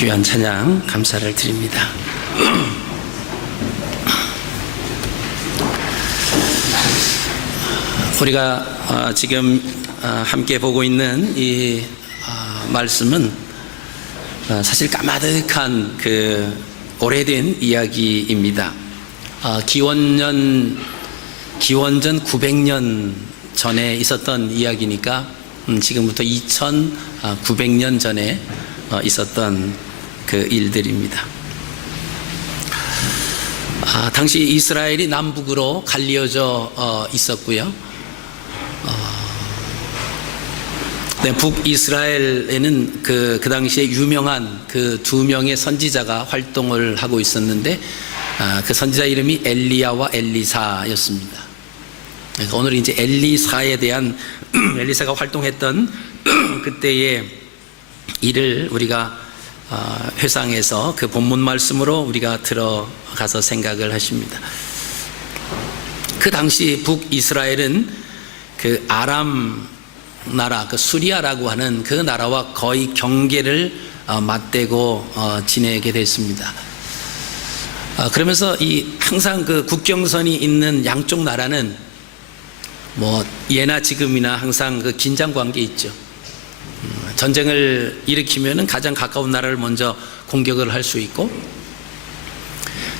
귀한 찬양 감사를 드립니다. 우리가 지금 함께 보고 있는 이 말씀은 사실 까마득한 그 오래된 이야기입니다. 기원전 900년 전에 있었던 이야기니까 지금부터 2900년 전에 있었던 그 일들입니다. 당시 이스라엘이 남북으로 갈리어져 있었고요. 북이스라엘에는 그 당시에 유명한 그 두 명의 선지자가 활동을 하고 있었는데 그 선지자 이름이 엘리야와 엘리사였습니다. 그래서 오늘 이제 엘리사에 대한 엘리사가 활동했던 그때의 일을 우리가 회상해서 그 본문 말씀으로 우리가 들어가서 생각을 하십니다. 그 당시 북이스라엘은 그 아람 나라, 그 수리아라고 하는 그 나라와 거의 경계를 맞대고 지내게 됐습니다. 그러면서 항상 그 국경선이 있는 양쪽 나라는 뭐 예나 지금이나 항상 그 긴장 관계 있죠. 전쟁을 일으키면은 가장 가까운 나라를 먼저 공격을 할 수 있고,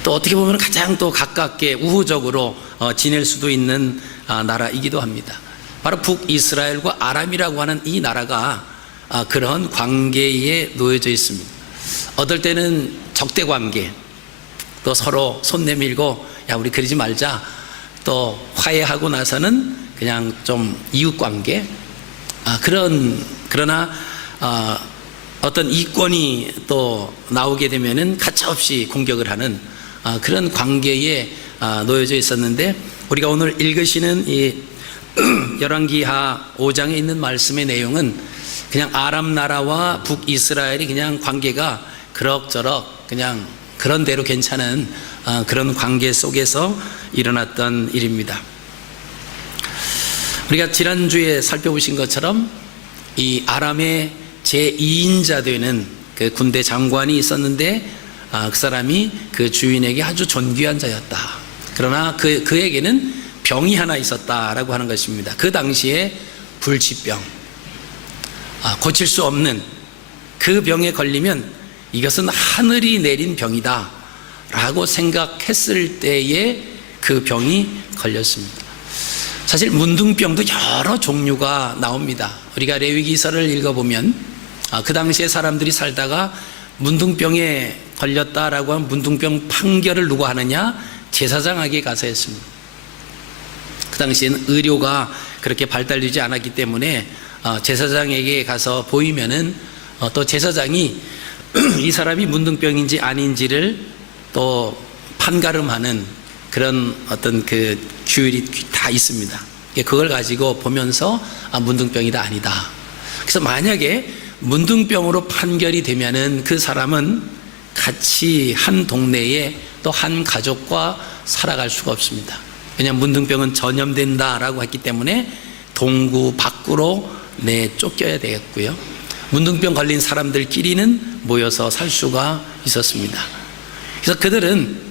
또 어떻게 보면 가장 또 가깝게 우호적으로 지낼 수도 있는 나라이기도 합니다. 바로 북이스라엘과 아람이라고 하는 이 나라가 그런 관계에 놓여져 있습니다. 어떨 때는 적대 관계, 또 서로 손 내밀고 야 우리 그러지 말자, 또 화해하고 나서는 그냥 좀 이웃 관계, 그러나 어떤 이권이 또 나오게 되면은 가차없이 공격을 하는 그런 관계에 놓여져 있었는데, 우리가 오늘 읽으시는 이 열왕기하 5장에 있는 말씀의 내용은 그냥 아람 나라와 북이스라엘이 그냥 관계가 그럭저럭 그냥 그런 대로 괜찮은 그런 관계 속에서 일어났던 일입니다. 우리가 지난주에 살펴보신 것처럼 이 아람의 제2인자 되는 그 군대 장관이 있었는데 그 사람이 그 주인에게 아주 존귀한 자였다. 그러나 그에게는 병이 하나 있었다라고 하는 것입니다. 그 당시에 불치병, 고칠 수 없는 그 병에 걸리면 이것은 하늘이 내린 병이다 라고 생각했을 때에 그 병이 걸렸습니다. 사실 문둥병도 여러 종류가 나옵니다. 우리가 레위기서를 읽어보면 그 당시에 사람들이 살다가 문둥병에 걸렸다라고 하면 문둥병 판결을 누가 하느냐? 제사장에게 가서 했습니다. 그 당시에는 의료가 그렇게 발달되지 않았기 때문에 제사장에게 가서 보이면은 또 제사장이 이 사람이 문둥병인지 아닌지를 또 판가름하는 그런 어떤 그 규율이 다 있습니다. 그걸 가지고 보면서 문둥병이다 아니다. 그래서 만약에 문둥병으로 판결이 되면은 그 사람은 같이 한 동네에 또 한 가족과 살아갈 수가 없습니다. 왜냐하면 문둥병은 전염된다라고 했기 때문에 동구 밖으로 내쫓겨야 되겠고요. 문둥병 걸린 사람들끼리는 모여서 살 수가 있었습니다. 그래서 그들은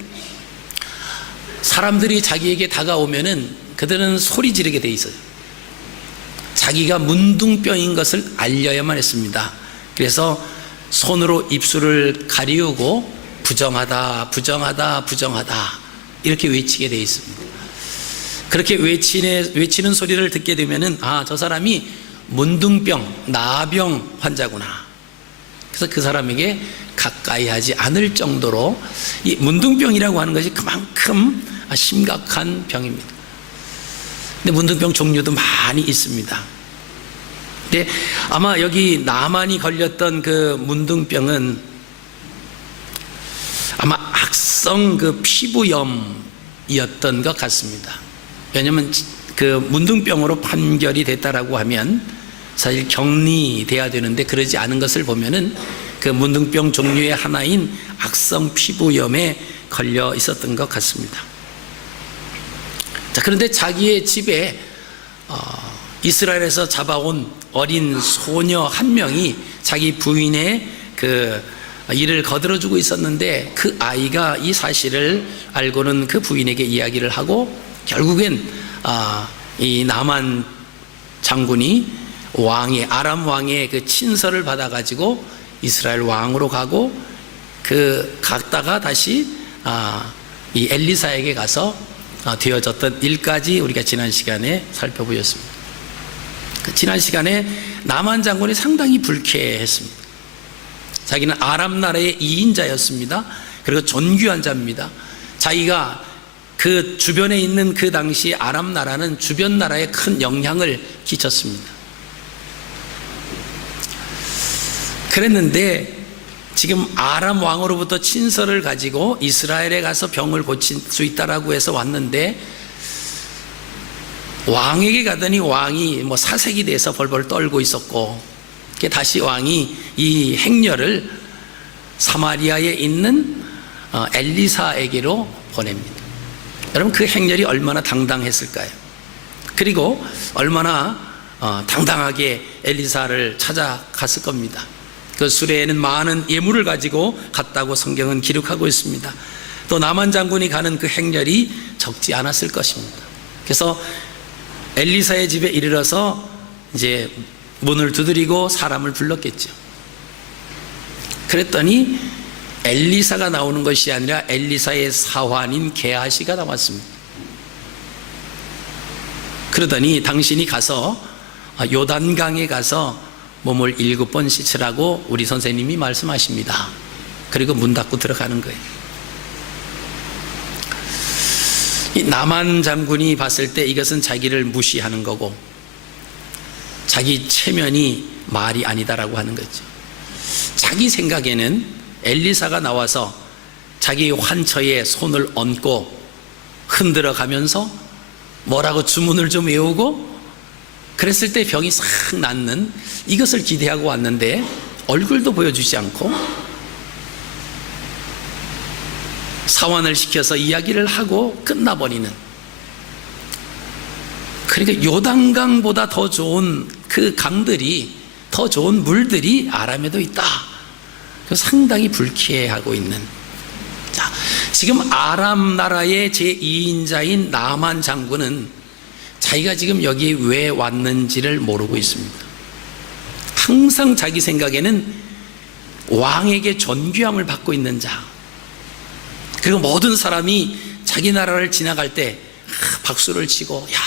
사람들이 자기에게 다가오면은 그들은 소리 지르게 돼 있어요. 자기가 문둥병인 것을 알려야만 했습니다. 그래서 손으로 입술을 가리우고 부정하다, 부정하다, 부정하다 이렇게 외치게 돼 있습니다. 그렇게 외치는 소리를 듣게 되면은 저 사람이 문둥병, 나병 환자구나. 그래서 그 사람에게 가까이 하지 않을 정도로 이 문둥병이라고 하는 것이 그만큼 심각한 병입니다. 근데 문둥병 종류도 많이 있습니다. 근데 아마 여기 나만이 걸렸던 그 문둥병은 아마 악성 그 피부염이었던 것 같습니다. 왜냐하면 그 문둥병으로 판결이 됐다라고 하면 사실 격리돼야 되는데 그러지 않은 것을 보면은 그 문둥병 종류의 하나인 악성 피부염에 걸려 있었던 것 같습니다. 자, 그런데 자기의 집에 이스라엘에서 잡아온 어린 소녀 한 명이 자기 부인의 그 이를 거들어주고 있었는데 그 아이가 이 사실을 알고는 그 부인에게 이야기를 하고 결국엔 이 나만 장군이 아람 왕의 그 친서를 받아가지고 이스라엘 왕으로 가고 갔다가 다시 이 엘리사에게 가서 되어졌던 일까지 우리가 지난 시간에 살펴보셨습니다. 지난 시간에 나만 장군이 상당히 불쾌했습니다. 자기는 아람 나라의 2인자였습니다. 그리고 존귀한 자입니다. 자기가 그 주변에 있는 그 당시 아람 나라는 주변 나라에 큰 영향을 끼쳤습니다. 그랬는데 지금 아람 왕으로부터 친서를 가지고 이스라엘에 가서 병을 고칠 수 있다라고 해서 왔는데 왕에게 가더니 왕이 사색이 돼서 벌벌 떨고 있었고 다시 왕이 이 행렬을 사마리아에 있는 엘리사에게로 보냅니다. 여러분 그 행렬이 얼마나 당당했을까요? 그리고 얼마나 당당하게 엘리사를 찾아갔을 겁니다. 그 수레에는 많은 예물을 가지고 갔다고 성경은 기록하고 있습니다. 또 나만 장군이 가는 그 행렬이 적지 않았을 것입니다. 그래서 엘리사의 집에 이르러서 이제 문을 두드리고 사람을 불렀겠죠. 그랬더니 엘리사가 나오는 것이 아니라 엘리사의 사환인 게하시가 나왔습니다. 그러더니 당신이 가서 요단강에 가서 몸을 7번 씻으라고 우리 선생님이 말씀하십니다. 그리고 문 닫고 들어가는 거예요. 이 나만 장군이 봤을 때 이것은 자기를 무시하는 거고 자기 체면이 말이 아니다라고 하는 거죠. 자기 생각에는 엘리사가 나와서 자기 환처에 손을 얹고 흔들어 가면서 뭐라고 주문을 좀 외우고 그랬을 때 병이 싹 낫는 이것을 기대하고 왔는데 얼굴도 보여주지 않고 사환을 시켜서 이야기를 하고 끝나버리는, 그러니까 요단강보다 더 좋은 그 강들이, 더 좋은 물들이 아람에도 있다. 상당히 불쾌해하고 있는. 자, 지금 아람 나라의 제2인자인 나만 장군은 자기가 지금 여기 왜 왔는지를 모르고 있습니다. 항상 자기 생각에는 왕에게 존귀함을 받고 있는 자, 그리고 모든 사람이 자기 나라를 지나갈 때 박수를 치고, 야,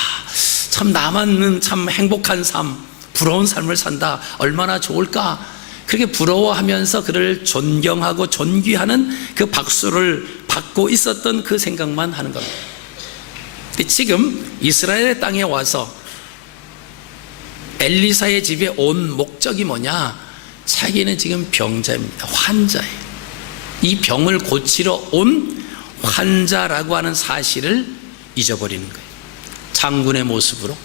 참 나만은 참 행복한 삶, 부러운 삶을 산다, 얼마나 좋을까, 그렇게 부러워하면서 그를 존경하고 존귀하는 그 박수를 받고 있었던 그 생각만 하는 겁니다. 근데 지금 이스라엘의 땅에 와서 엘리사의 집에 온 목적이 뭐냐? 자기는 지금 병자입니다. 환자예요. 이 병을 고치러 온 환자라고 하는 사실을 잊어버리는 거예요. 장군의 모습으로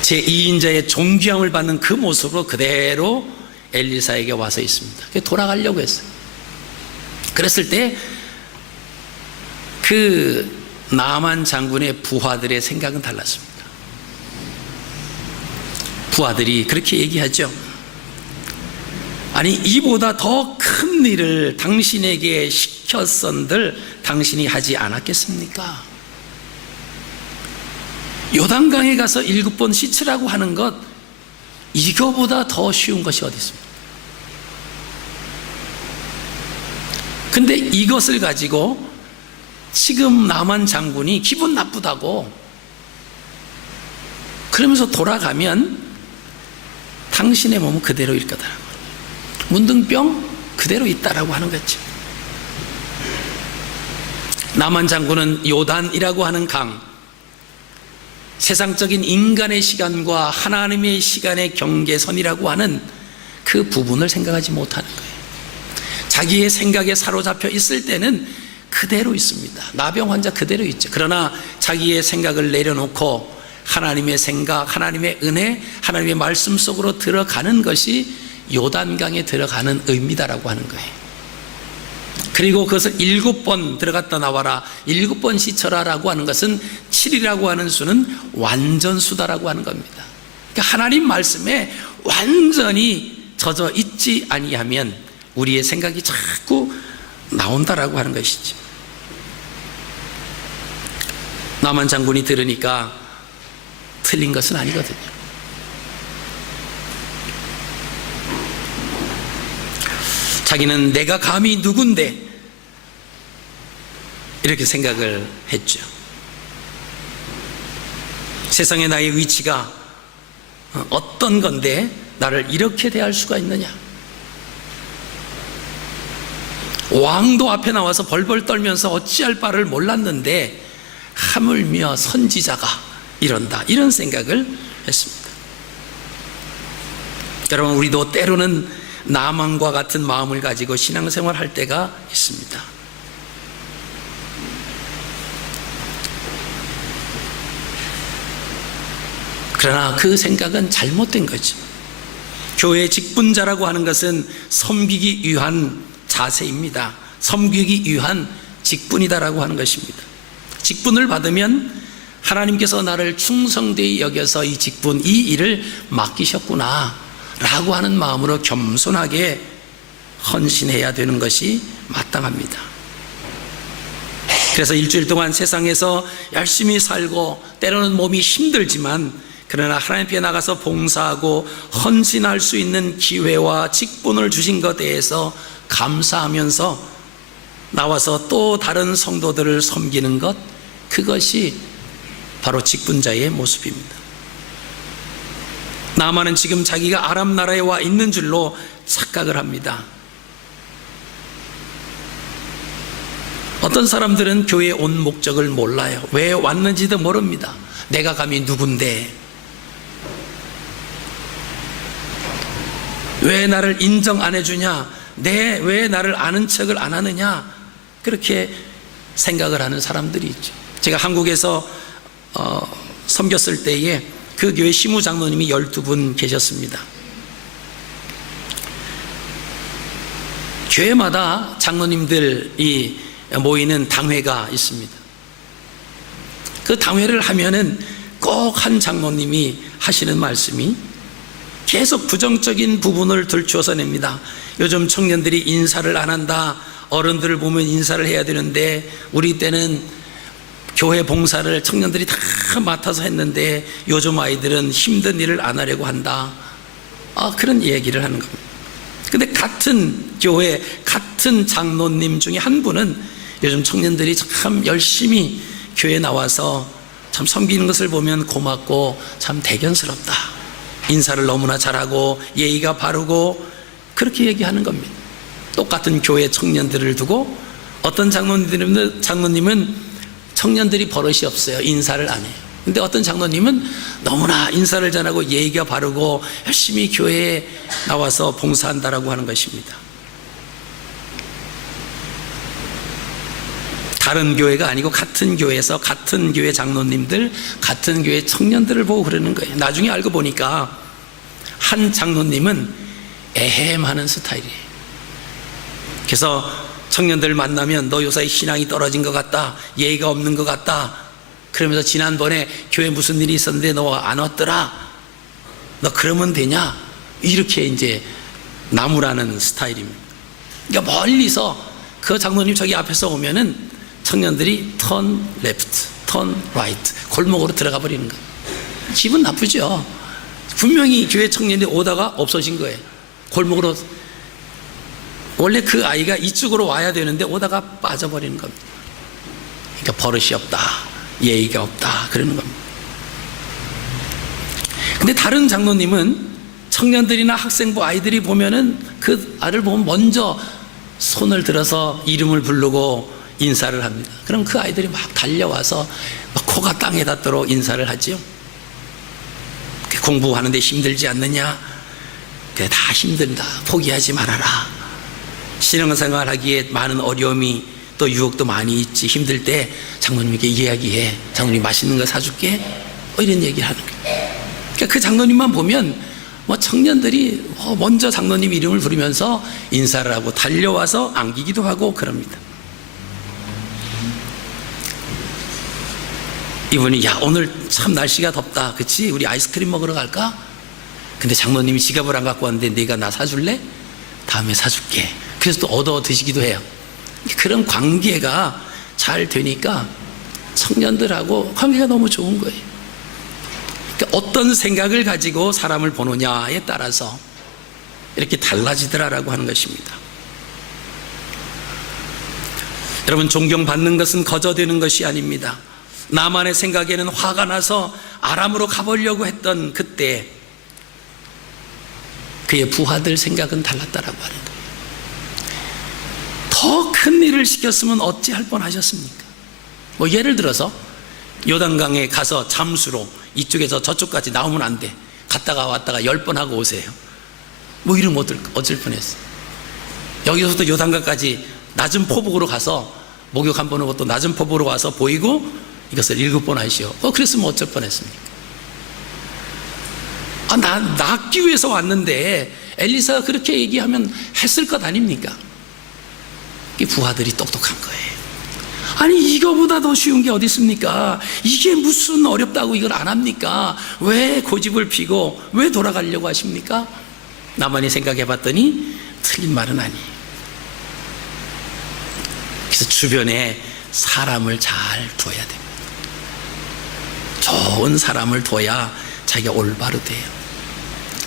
제2인자의 존귀함을 받는 그 모습으로 그대로 엘리사에게 와서 있습니다. 돌아가려고 했어요. 그랬을 때 그 나만 장군의 부하들의 생각은 달랐습니다. 부하들이 그렇게 얘기하죠. 아니, 이보다 더 큰 일을 당신에게 시켰선들 당신이 하지 않았겠습니까? 요단강에 가서 7번 씻으라고 하는 것, 이거보다 더 쉬운 것이 어디 있습니까? 근데 이것을 가지고 지금 나만 장군이 기분 나쁘다고 그러면서 돌아가면 당신의 몸은 그대로일 거다, 문둥병 그대로 있다라고 하는 거죠. 나만 장군은 요단이라고 하는 강, 세상적인 인간의 시간과 하나님의 시간의 경계선이라고 하는 그 부분을 생각하지 못하는 거예요. 자기의 생각에 사로잡혀 있을 때는 그대로 있습니다. 나병 환자 그대로 있죠. 그러나 자기의 생각을 내려놓고 하나님의 생각, 하나님의 은혜, 하나님의 말씀 속으로 들어가는 것이 요단강에 들어가는 의미다라고 하는 거예요. 그리고 그것을 7번 들어갔다 나와라, 7번 씻어라 라고 하는 것은 7이라고 하는 수는 완전수다라고 하는 겁니다. 그러니까 하나님 말씀에 완전히 젖어 있지 아니하면 우리의 생각이 자꾸 나온다라고 하는 것이지. 나만 장군이 들으니까 틀린 것은 아니거든요. 자기는 내가 감히 누군데 이렇게 생각을 했죠. 세상에 나의 위치가 어떤 건데 나를 이렇게 대할 수가 있느냐. 왕도 앞에 나와서 벌벌 떨면서 어찌할 바를 몰랐는데 하물며 선지자가 이런다, 이런 생각을 했습니다. 여러분, 우리도 때로는 나만과 같은 마음을 가지고 신앙생활 할 때가 있습니다. 그러나 그 생각은 잘못된 거죠. 교회 직분자라고 하는 것은 섬기기 위한 자세입니다. 섬기기 위한 직분이다라고 하는 것입니다. 직분을 받으면 하나님께서 나를 충성되이 여겨서 이 직분, 이 일을 맡기셨구나 라고 하는 마음으로 겸손하게 헌신해야 되는 것이 마땅합니다. 그래서 일주일 동안 세상에서 열심히 살고 때로는 몸이 힘들지만 그러나 하나님께 나가서 봉사하고 헌신할 수 있는 기회와 직분을 주신 것에 대해서 감사하면서 나와서 또 다른 성도들을 섬기는 것, 그것이 바로 직분자의 모습입니다. 나만은 지금 자기가 아람 나라에 와 있는 줄로 착각을 합니다. 어떤 사람들은 교회에 온 목적을 몰라요. 왜 왔는지도 모릅니다. 내가 감히 누군데, 왜 나를 인정 안 해주냐, 왜 나를 아는 척을 안 하느냐, 그렇게 생각을 하는 사람들이 있죠. 제가 한국에서 섬겼을 때에 그 교회 시무장로님이 12분 계셨습니다. 교회마다 장로님들이 모이는 당회가 있습니다. 그 당회를 하면은 꼭 한 장로님이 하시는 말씀이 계속 부정적인 부분을 들추어서 냅니다. 요즘 청년들이 인사를 안 한다. 어른들을 보면 인사를 해야 되는데 우리 때는 교회 봉사를 청년들이 다 맡아서 했는데 요즘 아이들은 힘든 일을 안 하려고 한다. 그런 얘기를 하는 겁니다. 근데 같은 교회, 같은 장로님 중에 한 분은 요즘 청년들이 참 열심히 교회에 나와서 참 섬기는 것을 보면 고맙고 참 대견스럽다. 인사를 너무나 잘하고 예의가 바르고 그렇게 얘기하는 겁니다. 똑같은 교회 청년들을 두고 어떤 장로님은 청년들이 버릇이 없어요. 인사를 안 해요. 근데 어떤 장로님은 너무나 인사를 잘하고 예의가 바르고 열심히 교회에 나와서 봉사한다라고 하는 것입니다. 다른 교회가 아니고 같은 교회에서 같은 교회 장로님들, 같은 교회 청년들을 보고 그러는 거예요. 나중에 알고 보니까 한 장로님은 에헴하는 스타일이에요. 그래서 청년들 만나면 너 요사이 신앙이 떨어진 것 같다, 예의가 없는 것 같다, 그러면서 지난번에 교회 무슨 일이 있었는데 너 안 왔더라, 너 그러면 되냐, 이렇게 이제 나무라는 스타일입니다. 그러니까 멀리서 그 장로님 저기 앞에서 오면은 청년들이 턴 레프트, 턴 라이트, 골목으로 들어가 버리는 거예요. 기분 나쁘죠. 분명히 교회 청년들이 오다가 없어진 거예요. 골목으로. 원래 그 아이가 이쪽으로 와야 되는데 오다가 빠져버리는 겁니다. 그러니까 버릇이 없다, 예의가 없다, 그러는 겁니다. 근데 다른 장로님은 청년들이나 학생부 아이들이 보면은 그 아이를 보면 먼저 손을 들어서 이름을 부르고 인사를 합니다. 그럼 그 아이들이 막 달려와서 막 코가 땅에 닿도록 인사를 하지요. 공부하는데 힘들지 않느냐? 그래, 다 힘들다. 포기하지 말아라. 신앙생활 하기에 많은 어려움이 또 유혹도 많이 있지. 힘들 때 장로님에게 이야기해. 장로님 맛있는 거 사줄게. 이런 얘기를 하는 거예요. 그러니까 그 장로님만 보면 청년들이 먼저 장로님 이름을 부르면서 인사를 하고 달려와서 안기기도 하고 그럽니다. 이분이 야, 오늘 참 날씨가 덥다, 그치? 우리 아이스크림 먹으러 갈까? 근데 장로님이 지갑을 안 갖고 왔는데 네가 나 사줄래? 다음에 사줄게. 그래서 또 얻어 드시기도 해요. 그런 관계가 잘 되니까 청년들하고 관계가 너무 좋은 거예요. 그러니까 어떤 생각을 가지고 사람을 보느냐에 따라서 이렇게 달라지더라라고 하는 것입니다. 여러분, 존경받는 것은 거저되는 것이 아닙니다. 나만의 생각에는 화가 나서 아람으로 가보려고 했던 그때 그의 부하들 생각은 달랐다라고 하는 거예요. 더 큰 일을 시켰으면 어찌할 뻔하셨습니까? 뭐 예를 들어서 요단강에 가서 잠수로 이쪽에서 저쪽까지 나오면 안 돼. 갔다가 왔다가 10번 하고 오세요. 뭐 이러면 어쩔 뻔했어요. 여기서부터 요단강까지 낮은 포복으로 가서 목욕 한 번 하고 또 낮은 포복으로 와서 보이고 이것을 7번 하시오. 그랬으면 어쩔 뻔했습니까? 낫기 위해서 왔는데 엘리사가 그렇게 얘기하면 했을 것 아닙니까? 부하들이 똑똑한 거예요. 아니, 이거보다 더 쉬운 게 어디 있습니까? 이게 무슨 어렵다고 이걸 안 합니까? 왜 고집을 피고 왜 돌아가려고 하십니까? 나만이 생각해 봤더니 틀린 말은 아니에요. 그래서 주변에 사람을 잘 둬야 됩니다. 좋은 사람을 둬야 자기가 올바로 돼요.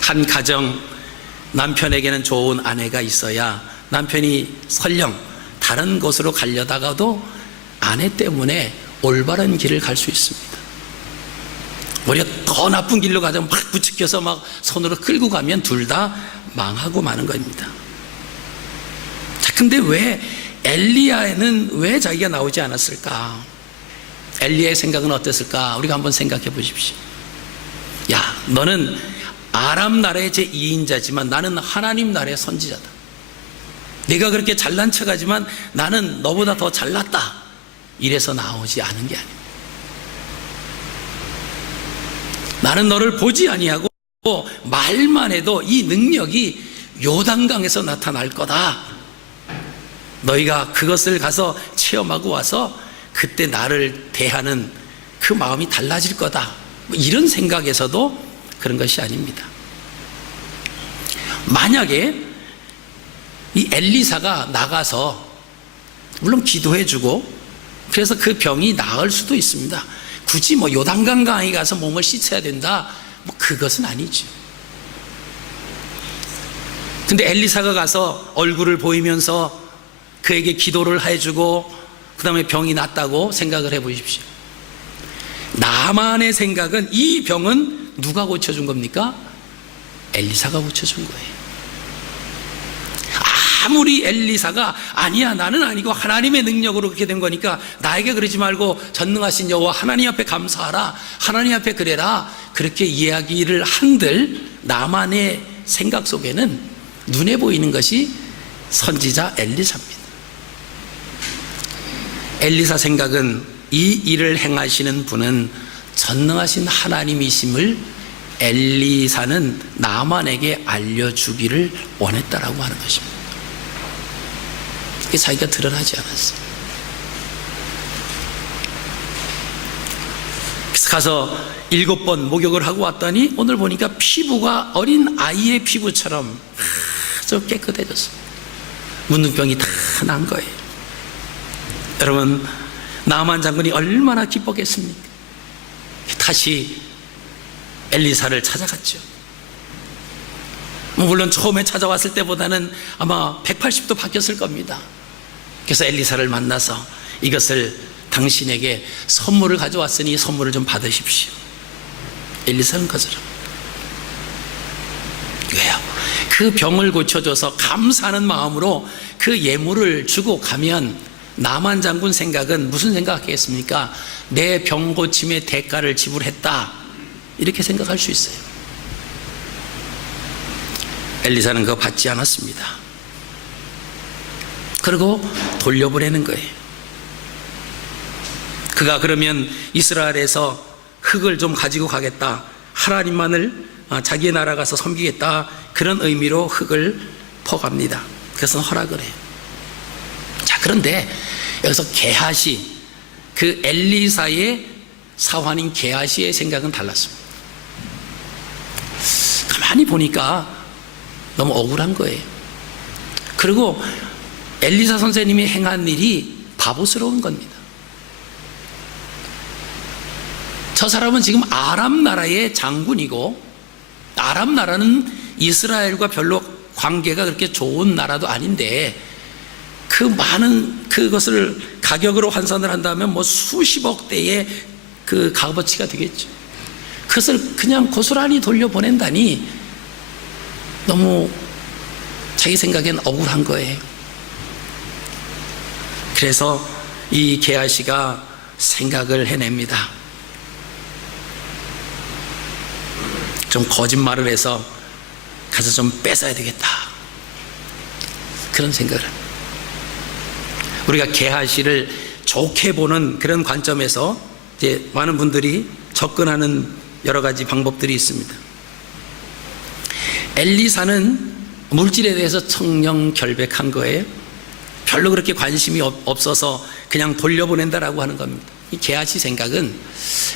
한 가정, 남편에게는 좋은 아내가 있어야 남편이 설령 다른 곳으로 가려다가도 아내 때문에 올바른 길을 갈 수 있습니다. 오히려 더 나쁜 길로 가자면 막 부추겨서 막 손으로 끌고 가면 둘 다 망하고 마는 겁니다. 자, 근데 왜 엘리야에는 왜 자기가 나오지 않았을까? 엘리야의 생각은 어땠을까? 우리가 한번 생각해 보십시오. 야, 너는 아람 나라의 제2인자지만 나는 하나님 나라의 선지자다. 내가 그렇게 잘난 척하지만 나는 너보다 더 잘났다. 이래서 나오지 않은 게 아닙니다. 나는 너를 보지 아니하고 말만 해도 이 능력이 요단강에서 나타날 거다. 너희가 그것을 가서 체험하고 와서 그때 나를 대하는 그 마음이 달라질 거다. 이런 생각에서도 그런 것이 아닙니다. 만약에 이 엘리사가 나가서 물론 기도해주고 그래서 그 병이 나을 수도 있습니다. 굳이 뭐 요단강 강에 가서 몸을 씻어야 된다, 뭐 그것은 아니죠. 근데 엘리사가 가서 얼굴을 보이면서 그에게 기도를 해주고 그 다음에 병이 낫다고 생각을 해보십시오. 나만의 생각은 이 병은 누가 고쳐준 겁니까? 엘리사가 고쳐준 거예요. 아무리 엘리사가 아니야, 나는 아니고 하나님의 능력으로 그렇게 된 거니까 나에게 그러지 말고 전능하신 여호와 하나님 앞에 감사하라, 하나님 앞에 그래라, 그렇게 이야기를 한들 나만의 생각 속에는 눈에 보이는 것이 선지자 엘리사입니다. 엘리사 생각은 이 일을 행하시는 분은 전능하신 하나님이심을 엘리사는 나만에게 알려주기를 원했다라고 하는 것입니다. 그게 자기가 드러나지 않았어요. 그래서 가서 7번 목욕을 하고 왔더니 오늘 보니까 피부가 어린 아이의 피부처럼 아주 깨끗해졌습니다. 문둥병이 다 난 거예요. 여러분, 나만 장군이 얼마나 기뻤겠습니까? 다시 엘리사를 찾아갔죠. 물론 처음에 찾아왔을 때보다는 아마 180도 바뀌었을 겁니다. 그래서 엘리사를 만나서 이것을 당신에게 선물을 가져왔으니 선물을 좀 받으십시오. 엘리사는 거절합니다. 왜요? 그 병을 고쳐줘서 감사하는 마음으로 그 예물을 주고 가면 나만 장군 생각은 무슨 생각하겠습니까? 내 병 고침의 대가를 지불했다, 이렇게 생각할 수 있어요. 엘리사는 그거 받지 않았습니다. 그리고 돌려보내는 거예요. 그가 그러면 이스라엘에서 흙을 좀 가지고 가겠다, 하나님만을 자기의 나라 가서 섬기겠다, 그런 의미로 흙을 퍼갑니다. 그래서 허락을 해요. 자, 그런데 여기서 게하시, 그 엘리사의 사환인 게하시의 생각은 달랐습니다. 가만히 보니까 너무 억울한 거예요. 그리고 엘리사 선생님이 행한 일이 바보스러운 겁니다. 저 사람은 지금 아람 나라의 장군이고, 아람 나라는 이스라엘과 별로 관계가 그렇게 좋은 나라도 아닌데, 그 많은 그것을 가격으로 환산을 한다면 뭐 수십억 대의 그 값어치가 되겠죠. 그것을 그냥 고스란히 돌려보낸다니 너무 자기 생각엔 억울한 거예요. 그래서 이 게하시가 생각을 해냅니다. 좀 거짓말을 해서 가서 좀 뺏어야 되겠다, 그런 생각을 합니다. 우리가 게하시를 좋게 보는 그런 관점에서 이제 많은 분들이 접근하는 여러 가지 방법들이 있습니다. 엘리사는 물질에 대해서 청렴결백한 거예요. 별로 그렇게 관심이 없어서 그냥 돌려보낸다라고 하는 겁니다. 이 게하시 생각은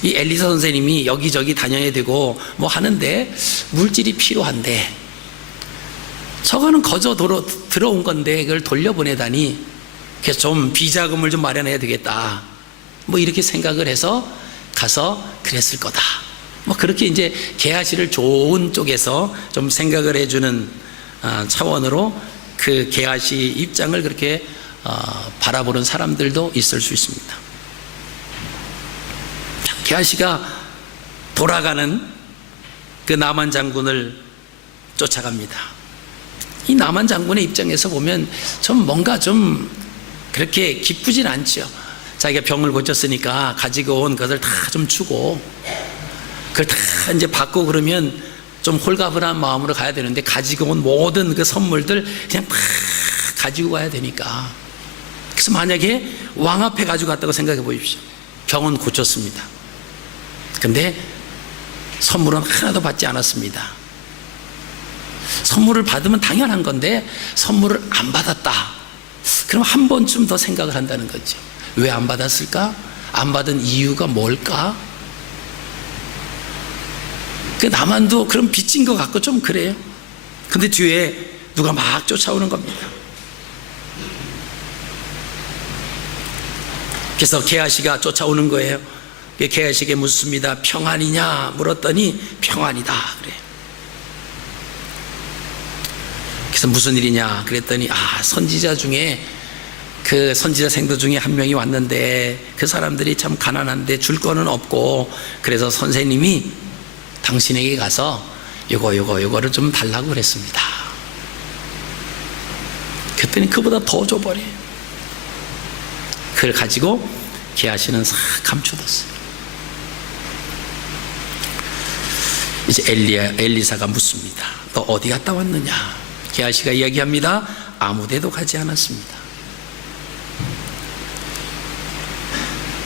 이 엘리사 선생님이 여기저기 다녀야 되고 뭐 하는데 물질이 필요한데, 저거는 거저 들어온 건데 그걸 돌려보내다니, 그래서 좀 비자금을 좀 마련해야 되겠다, 뭐 이렇게 생각을 해서 가서 그랬을 거다. 뭐 그렇게 이제 게하시를 좋은 쪽에서 좀 생각을 해주는 차원으로 그 게하시 입장을 그렇게 바라보는 사람들도 있을 수 있습니다. 게하시가 돌아가는 그 나만 장군을 쫓아갑니다. 이 나만 장군의 입장에서 보면 좀 뭔가 좀 그렇게 기쁘진 않죠. 자기가 병을 고쳤으니까 가지고 온 것을 다 좀 주고, 그걸 다 이제 받고 그러면 좀 홀가분한 마음으로 가야 되는데, 가지고 온 모든 그 선물들 그냥 다 가지고 가야 되니까. 그래서 만약에 왕 앞에 가지고 갔다고 생각해 보십시오. 병은 고쳤습니다. 근데 선물은 하나도 받지 않았습니다. 선물을 받으면 당연한 건데 선물을 안 받았다. 그럼 한 번쯤 더 생각을 한다는 거죠. 왜 안 받았을까? 안 받은 이유가 뭘까? 그 나만도 그런 빚진 것 같고 좀 그래요. 근데 뒤에 누가 막 쫓아오는 겁니다. 그래서 게하시가 쫓아오는 거예요. 게하시에게 묻습니다. 평안이냐 물었더니 평안이다 그래요. 그래서 무슨 일이냐 그랬더니, 선지자 중에 그 선지자 생도 중에 한 명이 왔는데 그 사람들이 참 가난한데 줄 거는 없고, 그래서 선생님이 당신에게 가서 요거를 좀 달라고 그랬습니다. 그랬더니 그보다 더 줘버려요. 그걸 가지고 게하시는 싹 감춰뒀어요. 이제 엘리사가 묻습니다. 너 어디 갔다 왔느냐? 게하시가 이야기합니다. 아무데도 가지 않았습니다.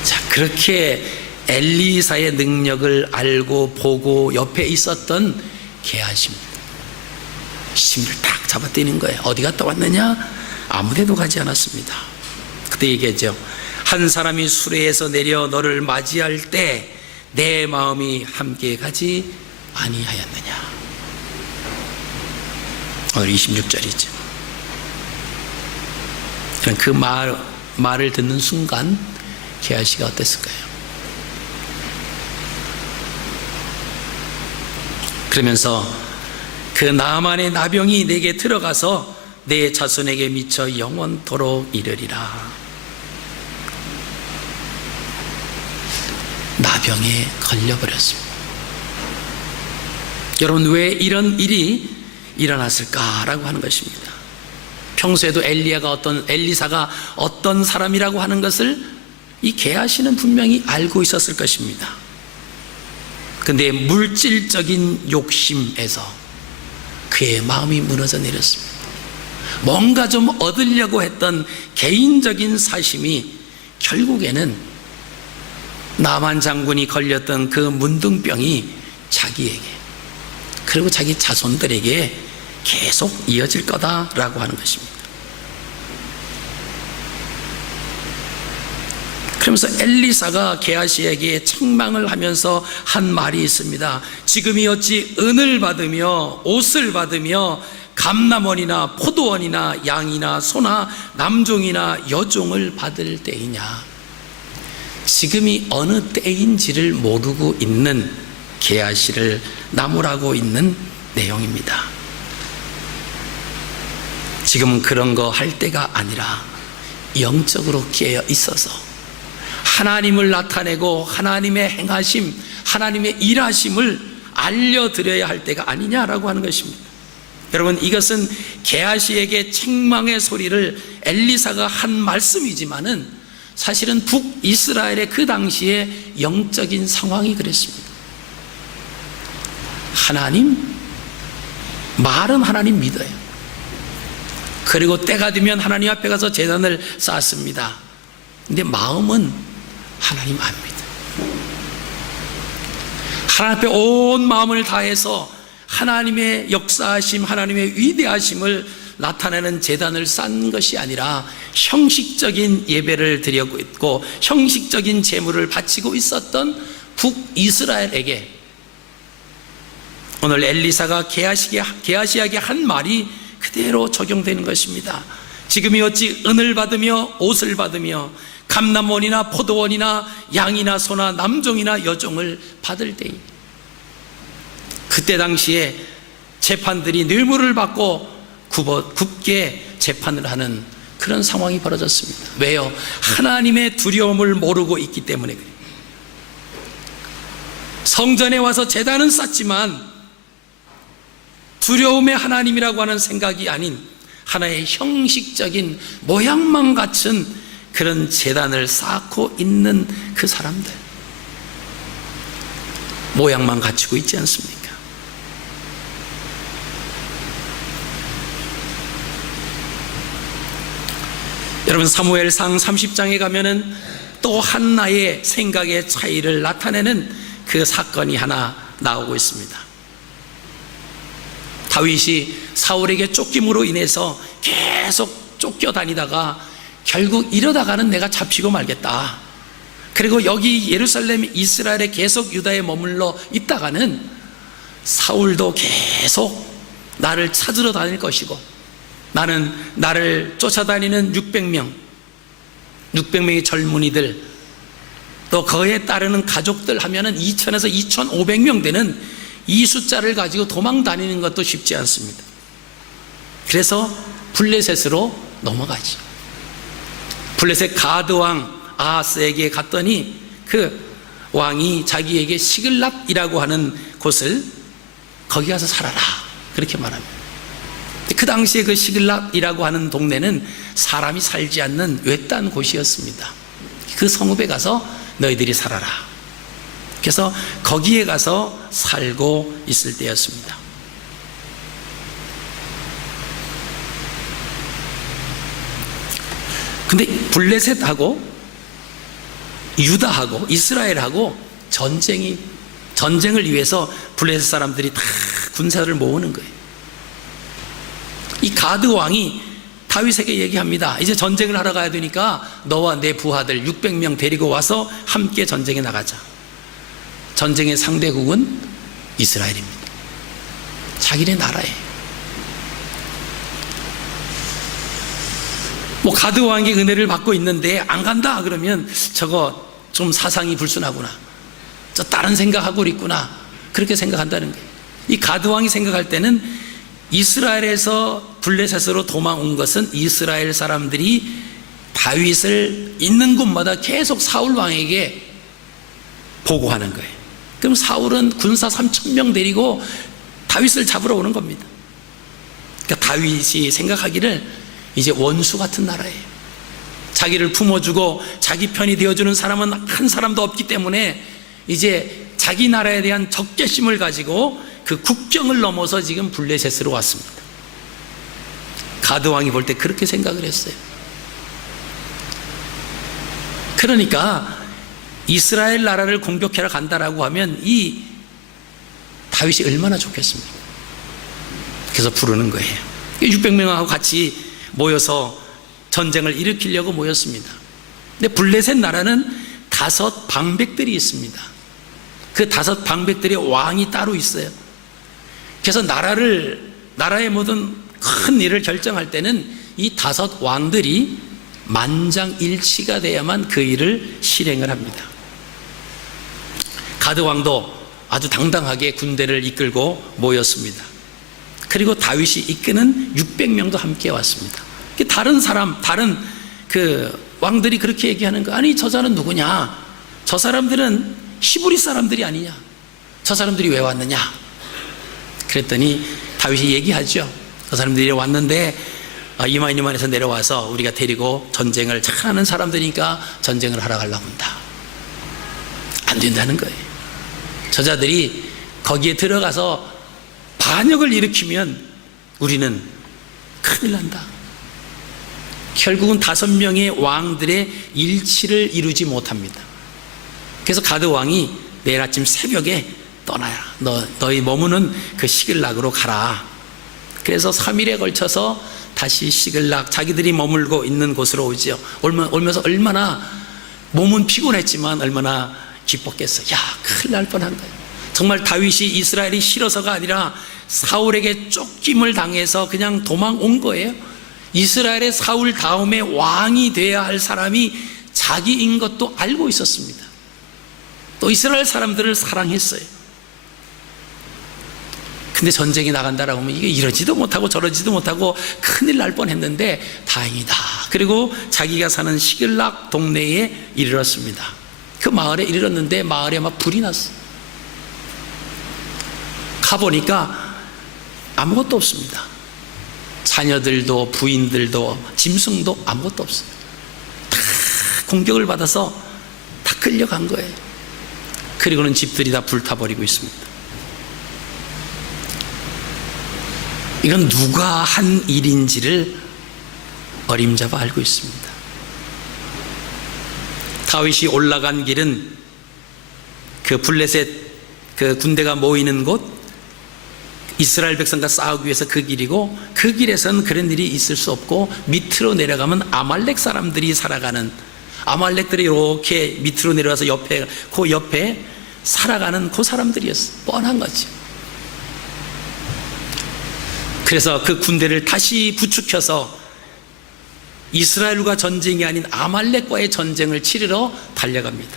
자, 그렇게 엘리사의 능력을 알고 보고 옆에 있었던 게하시입니다. 심을 딱 잡아떼는 거예요. 어디 갔다 왔느냐? 아무데도 가지 않았습니다. 그때 얘기했죠. 한 사람이 수레에서 내려 너를 맞이할 때 내 마음이 함께 가지 아니하였느냐. 오늘 26절이죠. 그 말을 듣는 순간 게하시가 어땠을까요? 그러면서 그 나만의 나병이 내게 들어가서 내 자손에게 미쳐 영원토록 이르리라. 나병에 걸려버렸습니다. 여러분, 왜 이런 일이 일어났을까라고 하는 것입니다. 평소에도 엘리사가 어떤 사람이라고 하는 것을 이 게하시는 분명히 알고 있었을 것입니다. 근데 물질적인 욕심에서 그의 마음이 무너져 내렸습니다. 뭔가 좀 얻으려고 했던 개인적인 사심이 결국에는 나만 장군이 걸렸던 그 문둥병이 자기에게, 그리고 자기 자손들에게 계속 이어질 거다라고 하는 것입니다. 그러면서 엘리사가 게하시에게 책망을 하면서 한 말이 있습니다. 지금이 어찌 은을 받으며 옷을 받으며 감남원이나 포도원이나 양이나 소나 남종이나 여종을 받을 때이냐. 지금이 어느 때인지를 모르고 있는 게하시를 나무라고 있는 내용입니다. 지금은 그런 거 할 때가 아니라 영적으로 깨어 있어서 하나님을 나타내고 하나님의 행하심, 하나님의 일하심을 알려드려야 할 때가 아니냐라고 하는 것입니다. 여러분, 이것은 게하시에게 책망의 소리를 엘리사가 한 말씀이지만은 사실은 북이스라엘의 그 당시의 영적인 상황이 그랬습니다. 하나님, 말은 하나님 믿어요. 그리고 때가 되면 하나님 앞에 가서 제단을 쌓습니다. 근데 마음은 하나님 안 믿어요. 하나님 앞에 온 마음을 다해서 하나님의 역사하심, 하나님의 위대하심을 나타내는 제단을 쌓는 것이 아니라 형식적인 예배를 드리고 있고 형식적인 제물을 바치고 있었던 북이스라엘에게 오늘 엘리사가 게하시에게 한 말이 그대로 적용되는 것입니다. 지금이 어찌 은을 받으며 옷을 받으며 감남원이나 포도원이나 양이나 소나 남종이나 여종을 받을 때에, 그때 당시에 재판들이 뇌물을 받고 굽게 재판을 하는 그런 상황이 벌어졌습니다. 왜요? 하나님의 두려움을 모르고 있기 때문에 그래요. 성전에 와서 제단은 쌓지만 두려움의 하나님이라고 하는 생각이 아닌 하나의 형식적인 모양만 갖춘 그런 제단을 쌓고 있는 그 사람들, 모양만 갖추고 있지 않습니까? 여러분, 사무엘상 30장에 가면은 또 한나의 생각의 차이를 나타내는 그 사건이 하나 나오고 있습니다. 다윗이 사울에게 쫓김으로 인해서 계속 쫓겨다니다가 결국 이러다가는 내가 잡히고 말겠다. 그리고 여기 예루살렘, 이스라엘에 계속 유다에 머물러 있다가는 사울도 계속 나를 찾으러 다닐 것이고 나는 나를 쫓아다니는 600명의 젊은이들, 또 그에 따르는 가족들 하면은 2000에서 2500명 되는 이 숫자를 가지고 도망 다니는 것도 쉽지 않습니다. 그래서 블레셋으로 넘어가지. 블레셋 가드왕 아하스에게 갔더니 그 왕이 자기에게 시글락이라고 하는 곳을 거기 가서 살아라, 그렇게 말합니다. 그 당시에 그 시글락이라고 하는 동네는 사람이 살지 않는 외딴 곳이었습니다. 그 성읍에 가서 너희들이 살아라. 그래서 거기에 가서 살고 있을 때였습니다. 근데 블레셋하고 유다하고 이스라엘하고 전쟁을 위해서 블레셋 사람들이 다 군사를 모으는 거예요. 이 가드 왕이 다윗에게 얘기합니다. 이제 전쟁을 하러 가야 되니까 너와 내 부하들 600명 데리고 와서 함께 전쟁에 나가자. 전쟁의 상대국은 이스라엘입니다. 자기네 나라에. 뭐 가드 왕의 은혜를 받고 있는데 안 간다 그러면 저거 좀 사상이 불순하구나, 저 다른 생각하고 있구나, 그렇게 생각한다는 거예요. 이 가드 왕이 생각할 때는 이스라엘에서 블레셋으로 도망온 것은 이스라엘 사람들이 다윗을 있는 곳마다 계속 사울 왕에게 보고하는 거예요. 그럼 사울은 군사 3000명 데리고 다윗을 잡으러 오는 겁니다. 그러니까 다윗이 생각하기를 이제 원수 같은 나라예요. 자기를 품어주고 자기 편이 되어주는 사람은 한 사람도 없기 때문에 이제 자기 나라에 대한 적개심을 가지고 그 국경을 넘어서 지금 블레셋으로 왔습니다. 가드 왕이 볼 때 그렇게 생각을 했어요. 그러니까 이스라엘 나라를 공격하러 간다라고 하면 이 다윗이 얼마나 좋겠습니까? 그래서 부르는 거예요. 600명하고 같이 모여서 전쟁을 일으키려고 모였습니다. 근데 블레셋 나라는 5 방백들이 있습니다. 그 5 방백들의 왕이 따로 있어요. 그래서 나라의 모든 큰 일을 결정할 때는 이 5 왕들이 만장일치가 돼야만 그 일을 실행을 합니다. 가드 왕도 아주 당당하게 군대를 이끌고 모였습니다. 그리고 다윗이 이끄는 600명도 함께 왔습니다. 다른 그 왕들이 그렇게 얘기하는 거, 아니 저 사람은 누구냐? 저 사람들은 히브리 사람들이 아니냐? 저 사람들이 왜 왔느냐? 그랬더니 다윗이 얘기하죠. 저 사람들이 왔는데 이만에서 내려와서 우리가 데리고 전쟁을 잘하는 사람들이니까 전쟁을 하러 가려고 한다. 안 된다는 거예요. 저자들이 거기에 들어가서 반역을 일으키면 우리는 큰일 난다. 결국은 5명의 왕들의 일치를 이루지 못합니다. 그래서 가드 왕이 내일 아침 새벽에 떠나야, 너희 머무는 그 시글락으로 가라. 그래서 3일에 걸쳐서 다시 시글락, 자기들이 머물고 있는 곳으로 오죠. 오면서 얼마나 몸은 피곤했지만 얼마나 기뻤겠어. 야, 큰일 날 뻔한 거예요. 정말 다윗이 이스라엘이 싫어서가 아니라 사울에게 쫓김을 당해서 그냥 도망온 거예요. 이스라엘의 사울 다음에 왕이 돼야 할 사람이 자기인 것도 알고 있었습니다. 또 이스라엘 사람들을 사랑했어요. 근데 전쟁에 나간다라고 하면 이게 이러지도 못하고 저러지도 못하고 큰일 날 뻔했는데 다행이다. 그리고 자기가 사는 시글락 동네에 이르렀습니다. 그 마을에 이르렀는데 마을에 막 불이 났어. 가보니까 아무것도 없습니다. 자녀들도 부인들도 짐승도 아무것도 없어요. 다 공격을 받아서 다 끌려간 거예요. 그리고는 집들이 다 불타버리고 있습니다. 이건 누가 한 일인지를 어림잡아 알고 있습니다. 다윗이 올라간 길은 그 블레셋 그 군대가 모이는 곳, 이스라엘 백성과 싸우기 위해서 그 길이고, 그 길에서는 그런 일이 있을 수 없고, 밑으로 내려가면 아말렉 사람들이 살아가는, 아말렉들이 이렇게 밑으로 내려와서 그 옆에 살아가는 그 사람들이었어. 뻔한 거죠. 그래서 그 군대를 다시 부축해서 이스라엘과 전쟁이 아닌 아말렉과의 전쟁을 치르러 달려갑니다.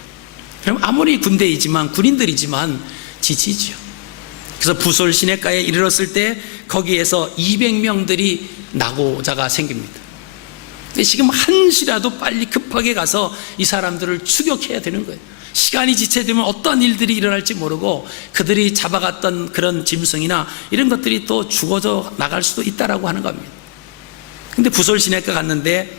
그럼 아무리 군대이지만, 군인들이지만 지치죠. 그래서 부솔 시내가에 이르렀을 때 거기에서 200명들이 낙오자가 생깁니다. 근데 지금 한시라도 빨리 급하게 가서 이 사람들을 추격해야 되는 거예요. 시간이 지체되면 어떤 일들이 일어날지 모르고 그들이 잡아갔던 그런 짐승이나 이런 것들이 또 죽어져 나갈 수도 있다라고 하는 겁니다. 근데 부솔 시내가 갔는데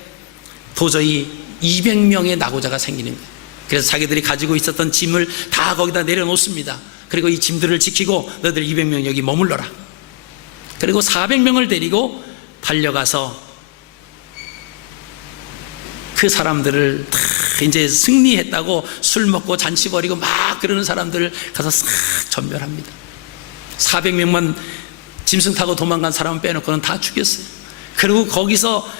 도저히 200명의 낙오자가 생기는 거예요. 그래서 자기들이 가지고 있었던 짐을 다 거기다 내려놓습니다. 그리고 이 짐들을 지키고 너희들 200명 여기 머물러라. 그리고 400명을 데리고 달려가서 그 사람들을 다 이제 승리했다고 술 먹고 잔치 벌이고 막 그러는 사람들을 가서 싹 전멸합니다. 400명만 짐승 타고 도망간 사람은 빼놓고는 다 죽였어요. 그리고 거기서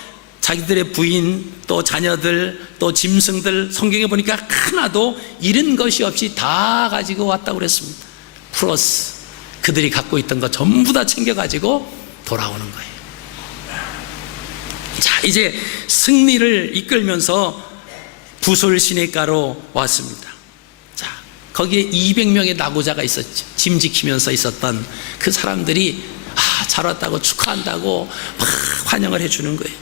자기들의 부인 또 자녀들 또 짐승들, 성경에 보니까 하나도 잃은 것이 없이 다 가지고 왔다고 그랬습니다. 플러스 그들이 갖고 있던 거 전부 다 챙겨가지고 돌아오는 거예요. 자, 이제 승리를 이끌면서 부솔 시내가로 왔습니다. 자, 거기에 200명의 낙오자가 있었죠. 짐 지키면서 있었던 그 사람들이 잘 왔다고 축하한다고 막 환영을 해주는 거예요.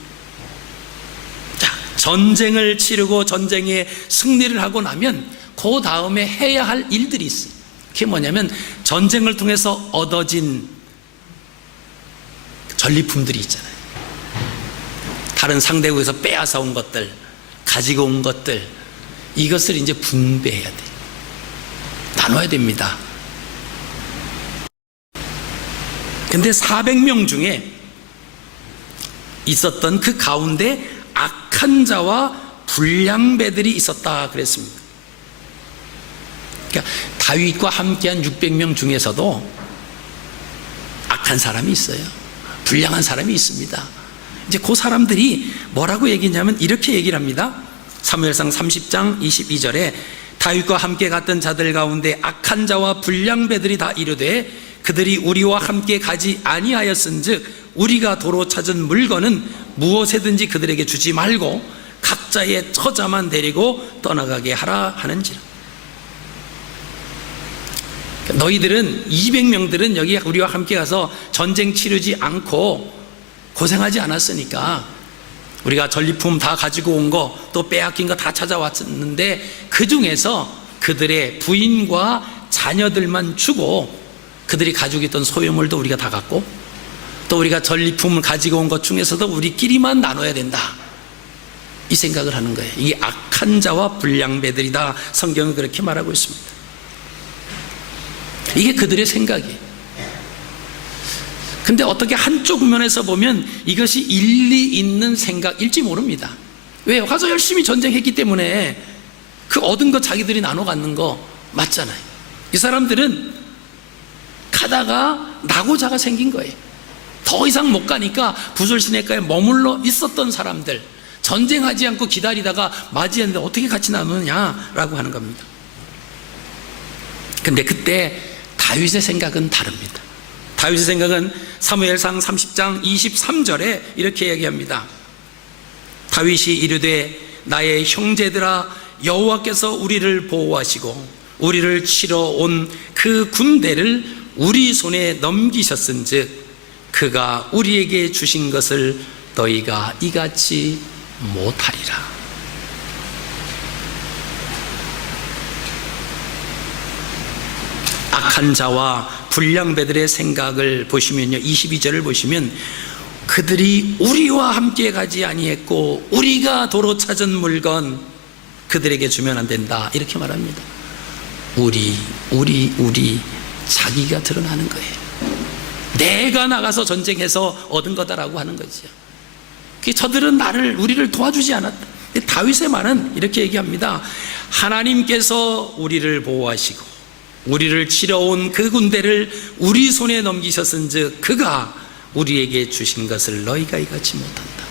자, 전쟁을 치르고 전쟁에 승리를 하고 나면 그 다음에 해야 할 일들이 있어요. 그게 뭐냐면 전쟁을 통해서 얻어진 전리품들이 있잖아요. 다른 상대국에서 빼앗아 온 것들, 가지고 온 것들, 이것을 이제 분배해야 돼요. 나눠야 됩니다. 근데 400명 중에 있었던 그 가운데 악한 자와 불량배들이 있었다 그랬습니다. 그러니까 다윗과 함께한 600명 중에서도 악한 사람이 있어요. 불량한 사람이 있습니다. 이제 그 사람들이 뭐라고 얘기했냐면 이렇게 얘기를 합니다. 사무엘상 30장 22절에 다윗과 함께 갔던 자들 가운데 악한 자와 불량배들이 다 이르되 그들이 우리와 함께 가지 아니하였은즉 우리가 도로 찾은 물건은 무엇이든지 그들에게 주지 말고 각자의 처자만 데리고 떠나가게 하라 하는지라. 너희들은 200명들은 여기 우리와 함께 가서 전쟁 치르지 않고 고생하지 않았으니까 우리가 전리품 다 가지고 온 거 또 빼앗긴 거 다 찾아왔는데 그 중에서 그들의 부인과 자녀들만 주고 그들이 가지고 있던 소유물도 우리가 다 갖고 또 우리가 전리품을 가지고 온 것 중에서도 우리끼리만 나눠야 된다, 이 생각을 하는 거예요. 이게 악한 자와 불량배들이다, 성경은 그렇게 말하고 있습니다. 이게 그들의 생각이에요. 근데 어떻게 한쪽 면에서 보면 이것이 일리 있는 생각일지 모릅니다. 왜요? 가서 열심히 전쟁했기 때문에 그 얻은 거 자기들이 나눠 갖는 거 맞잖아요. 이 사람들은 가다가 낙오자가 생긴 거예요. 더 이상 못 가니까 부솔시내가에 머물러 있었던 사람들, 전쟁하지 않고 기다리다가 맞이했는데 어떻게 같이 나누느냐라고 하는 겁니다. 근데 그때 다윗의 생각은 다릅니다. 다윗의 생각은 사무엘상 30장 23절에 이렇게 얘기합니다. 다윗이 이르되 나의 형제들아, 여호와께서 우리를 보호하시고 우리를 치러 온 그 군대를 우리 손에 넘기셨은즉 그가 우리에게 주신 것을 너희가 이같이 못하리라. 악한 자와 불량배들의 생각을 보시면요, 22절을 보시면 그들이 우리와 함께 가지 아니했고 우리가 도로 찾은 물건 그들에게 주면 안 된다, 이렇게 말합니다. 우리 자기가 드러나는 거예요. 내가 나가서 전쟁해서 얻은 거다라고 하는 거죠. 저들은 우리를 도와주지 않았다. 다윗의 말은 이렇게 얘기합니다. 하나님께서 우리를 보호하시고 우리를 치러온 그 군대를 우리 손에 넘기셨은즉 그가 우리에게 주신 것을 너희가 이같이 못한다.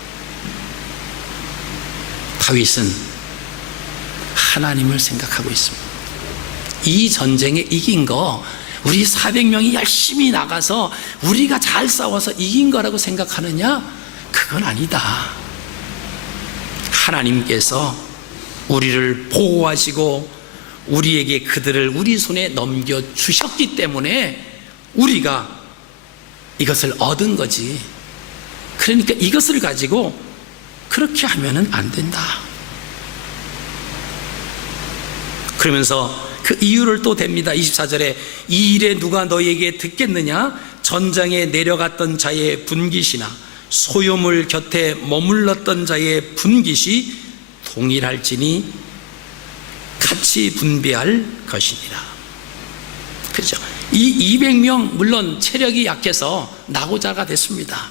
다윗은 하나님을 생각하고 있습니다. 이 전쟁에 이긴 거 우리 400명이 열심히 나가서 우리가 잘 싸워서 이긴 거라고 생각하느냐? 그건 아니다. 하나님께서 우리를 보호하시고 우리에게 그들을 우리 손에 넘겨주셨기 때문에 우리가 이것을 얻은 거지. 그러니까 이것을 가지고 그렇게 하면은 안 된다. 그러면서 그 이유를 또 댑니다. 24절에 이 일에 누가 너희에게 듣겠느냐? 전장에 내려갔던 자의 분깃이나 소유물 곁에 머물렀던 자의 분깃이 동일할지니 같이 분배할 것이니라. 그렇죠? 이 200명 물론 체력이 약해서 낙오자가 됐습니다.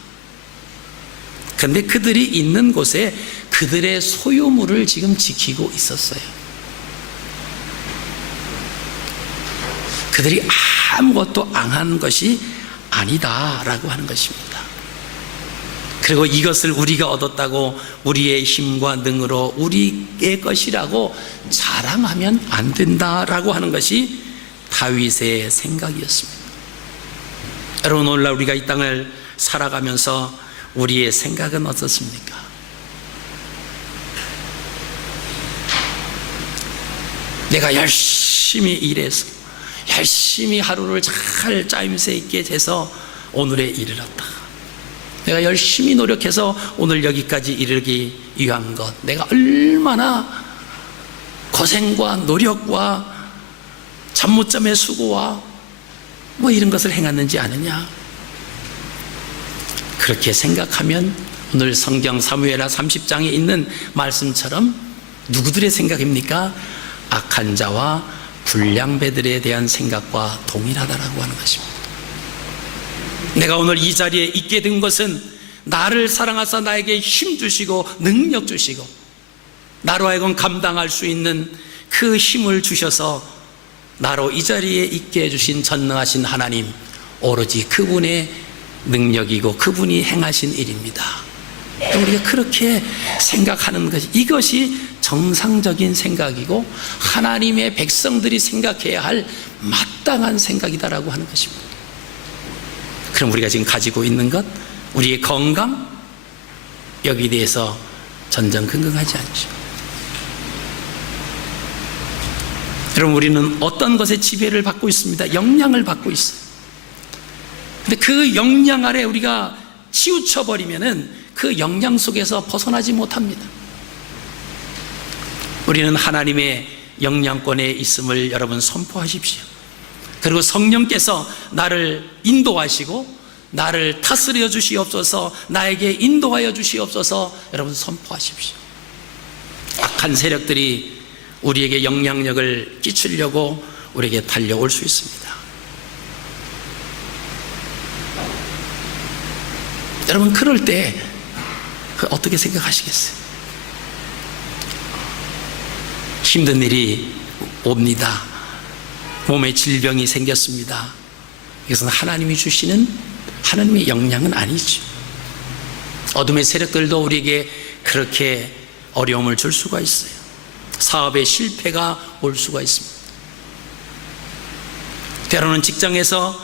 그런데 그들이 있는 곳에 그들의 소유물을 지금 지키고 있었어요. 그들이 아무것도 안 한 것이 아니다라고 하는 것입니다. 그리고 이것을 우리가 얻었다고 우리의 힘과 능으로 우리의 것이라고 자랑하면 안 된다라고 하는 것이 다윗의 생각이었습니다. 여러분, 오늘날 우리가 이 땅을 살아가면서 우리의 생각은 어떻습니까? 내가 열심히 일해서 열심히 하루를 잘 짜임새 있게 해서 오늘에 이르렀다. 내가 열심히 노력해서 오늘 여기까지 이르기 위한 것, 내가 얼마나 고생과 노력과 잠 못 잠의 수고와 뭐 이런 것을 행했는지 아느냐? 그렇게 생각하면 오늘 성경 사무엘하 30장에 있는 말씀처럼 누구들의 생각입니까? 악한 자와 불량배들에 대한 생각과 동일하다라고 하는 것입니다. 내가 오늘 이 자리에 있게 된 것은 나를 사랑하사 나에게 힘 주시고 능력 주시고 나로 하여금 감당할 수 있는 그 힘을 주셔서 나로 이 자리에 있게 해주신 전능하신 하나님, 오로지 그분의 능력이고 그분이 행하신 일입니다. 우리가 그렇게 생각하는 것이, 이것이 정상적인 생각이고 하나님의 백성들이 생각해야 할 마땅한 생각이다라고 하는 것입니다. 그럼 우리가 지금 가지고 있는 것, 우리의 건강, 여기에 대해서 전전긍긍하지 않죠. 여러분, 우리는 어떤 것에 지배를 받고 있습니다. 영향을 받고 있어요. 근데 그 영향 아래 우리가 치우쳐버리면은 그 영향 속에서 벗어나지 못합니다. 우리는 하나님의 영향권에 있음을 여러분 선포하십시오. 그리고 성령께서 나를 인도하시고 나를 다스려 주시옵소서, 나에게 인도하여 주시옵소서, 여러분 선포하십시오. 악한 세력들이 우리에게 영향력을 끼치려고 우리에게 달려올 수 있습니다. 여러분, 그럴 때 어떻게 생각하시겠어요? 힘든 일이 옵니다. 몸에 질병이 생겼습니다. 이것은 하나님이 주시는 하나님의 영향은 아니죠. 어둠의 세력들도 우리에게 그렇게 어려움을 줄 수가 있어요. 사업의 실패가 올 수가 있습니다. 때로는 직장에서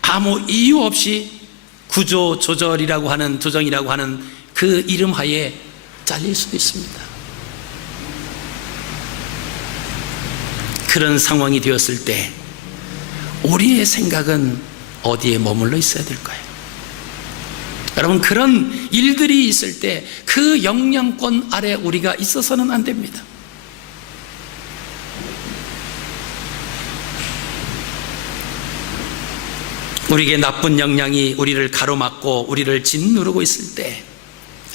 아무 이유 없이 구조조정이라고 하는 그 이름 하에 잘릴 수도 있습니다. 그런 상황이 되었을 때 우리의 생각은 어디에 머물러 있어야 될까요? 여러분, 그런 일들이 있을 때 그 영향권 아래 우리가 있어서는 안 됩니다. 우리에게 나쁜 영향이 우리를 가로막고 우리를 짓누르고 있을 때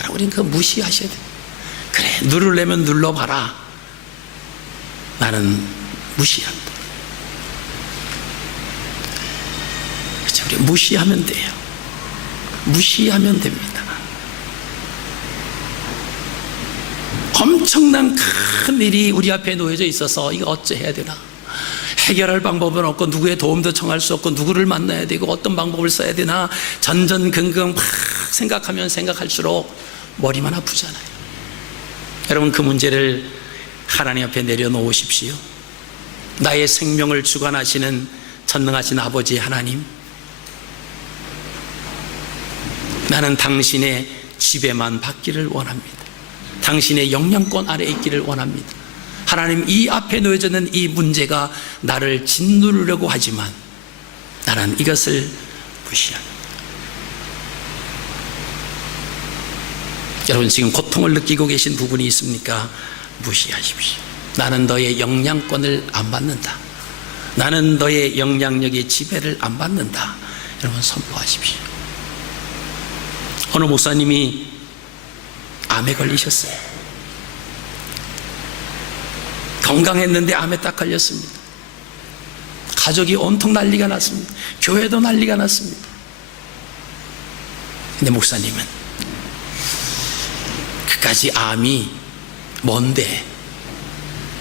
우리는 그거 무시하셔야 돼요. 그래, 누르려면 눌러봐라. 나는 무시한다. 그렇죠? 우리 무시하면 돼요. 무시하면 됩니다. 엄청난 큰 일이 우리 앞에 놓여져 있어서 이거 어찌해야 되나, 해결할 방법은 없고 누구의 도움도 청할 수 없고 누구를 만나야 되고 어떤 방법을 써야 되나 전전긍긍 막 생각하면 생각할수록 머리만 아프잖아요. 여러분, 그 문제를 하나님 앞에 내려놓으십시오. 나의 생명을 주관하시는 전능하신 아버지 하나님, 나는 당신의 지배만 받기를 원합니다. 당신의 영향권 아래 있기를 원합니다. 하나님, 이 앞에 놓여져 있는 이 문제가 나를 짓누르려고 하지만 나는 이것을 무시합니다. 여러분, 지금 고통을 느끼고 계신 부분이 있습니까? 무시하십시오. 나는 너의 영향권을 안 받는다. 나는 너의 영향력의 지배를 안 받는다. 여러분, 선포하십시오. 어느 목사님이 암에 걸리셨어요. 건강했는데 암에 딱 걸렸습니다. 가족이 온통 난리가 났습니다. 교회도 난리가 났습니다. 근데 목사님은 그까지 암이 뭔데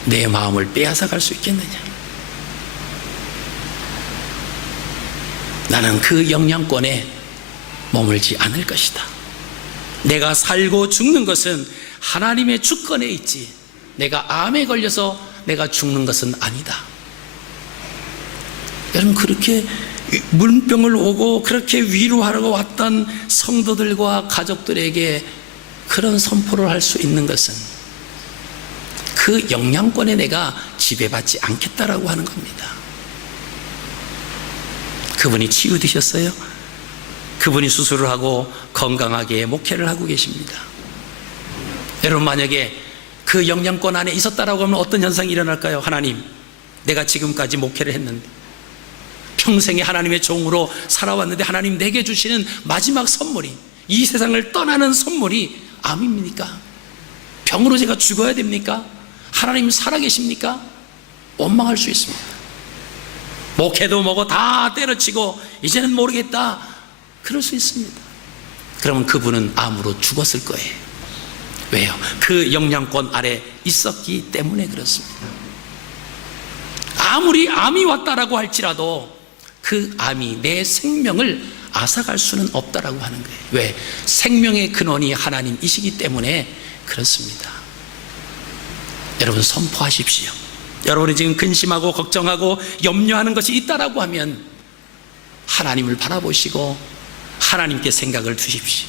내 마음을 빼앗아 갈 수 있겠느냐. 나는 그 영향권에 머물지 않을 것이다. 내가 살고 죽는 것은 하나님의 주권에 있지 내가 암에 걸려서 내가 죽는 것은 아니다. 여러분, 그렇게 물병을 오고 그렇게 위로하러 왔던 성도들과 가족들에게 그런 선포를 할 수 있는 것은 그 영향권에 내가 지배받지 않겠다라고 하는 겁니다. 그분이 치유되셨어요. 그분이 수술을 하고 건강하게 목회를 하고 계십니다. 여러분, 만약에 그 영향권 안에 있었다라고 하면 어떤 현상이 일어날까요? 하나님, 내가 지금까지 목회를 했는데 평생에 하나님의 종으로 살아왔는데 하나님 내게 주시는 마지막 선물이, 이 세상을 떠나는 선물이 암입니까? 병으로 제가 죽어야 됩니까? 하나님 살아계십니까? 원망할 수 있습니다. 목회도 뭐고 다 때려치고 이제는 모르겠다, 그럴 수 있습니다. 그러면 그분은 암으로 죽었을 거예요. 왜요? 그 영향권 아래 있었기 때문에 그렇습니다. 아무리 암이 왔다라고 할지라도 그 암이 내 생명을 앗아갈 수는 없다라고 하는 거예요. 왜? 생명의 근원이 하나님이시기 때문에 그렇습니다. 여러분 선포하십시오. 여러분이 지금 근심하고 걱정하고 염려하는 것이 있다라고 하면 하나님을 바라보시고 하나님께 생각을 두십시오.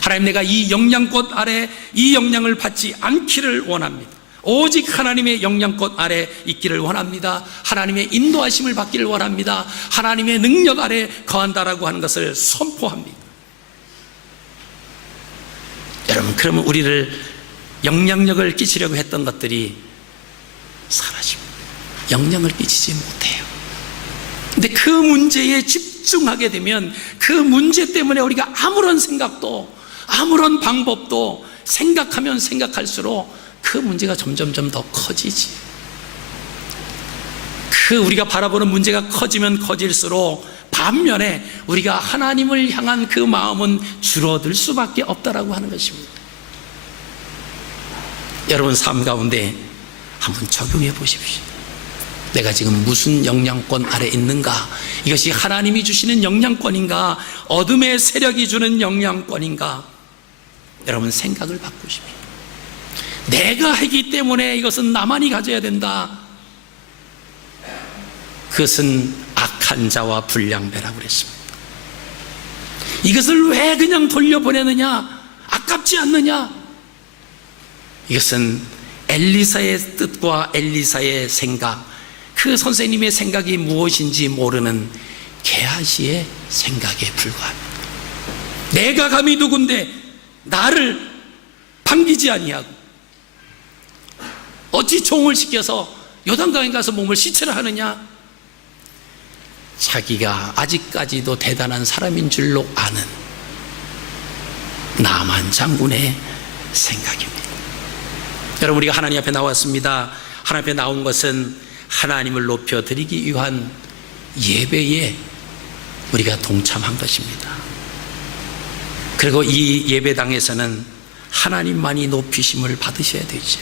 하나님, 내가 이 영양꽃 아래 이 영향을 받지 않기를 원합니다. 오직 하나님의 영양꽃 아래 있기를 원합니다. 하나님의 인도하심을 받기를 원합니다. 하나님의 능력 아래 거한다라고 하는 것을 선포합니다. 여러분, 그러면 우리를 영향력을 끼치려고 했던 것들이 사라집니다. 영향을 끼치지 못해요. 근데 그 문제에 집중하게 되면 그 문제 때문에 우리가 아무런 생각도 아무런 방법도 생각하면 생각할수록 그 문제가 점점점 더 커지지. 그 우리가 바라보는 문제가 커지면 커질수록 반면에 우리가 하나님을 향한 그 마음은 줄어들 수밖에 없다라고 하는 것입니다. 여러분 삶 가운데 한번 적용해 보십시오. 내가 지금 무슨 영향권 아래 있는가? 이것이 하나님이 주시는 영향권인가? 어둠의 세력이 주는 영향권인가? 여러분 생각을 바꾸십시오. 내가 하기 때문에 이것은 나만이 가져야 된다. 그것은 악한 자와 불량배라고 그랬습니다. 이것을 왜 그냥 돌려보내느냐? 아깝지 않느냐? 이것은 엘리사의 뜻과 엘리사의 생각, 그 선생님의 생각이 무엇인지 모르는 게하시의 생각에 불과합니다. 내가 감히 누군데 나를 반기지 아니하고 어찌 종을 시켜서 요단강에 가서 몸을 시체를 하느냐? 자기가 아직까지도 대단한 사람인 줄로 아는 나만 장군의 생각입니다. 여러분, 우리가 하나님 앞에 나왔습니다. 하나님 앞에 나온 것은 하나님을 높여드리기 위한 예배에 우리가 동참한 것입니다. 그리고 이 예배당에서는 하나님만이 높이심을 받으셔야 되죠.